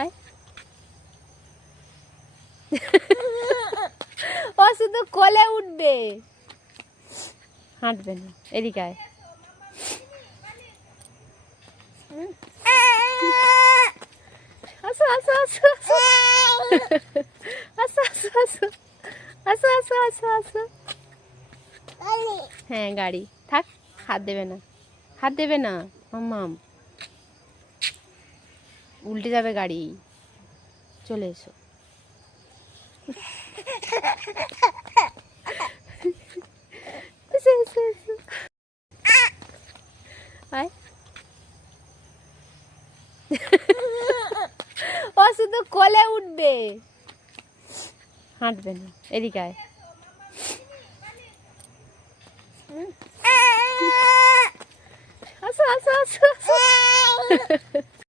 আয় ও শুধু কোলে উঠবে, হাঁটবে না। এদিকে আয়। আসো আসো আসো আসো আসো আসো আসো আসো আসো আসো আসো। হ্যাঁ গাড়ি, থাক, হাত দেবে না, হাত দেবে না মাম্মাম, উল্টে যাবে গাড়ি। চলে এসো। এসো এসো এসো। আয় ও শুধু কোলে উঠবে, হাঁটবে না। এদিকে আয়। আসো আসো আসো আসো।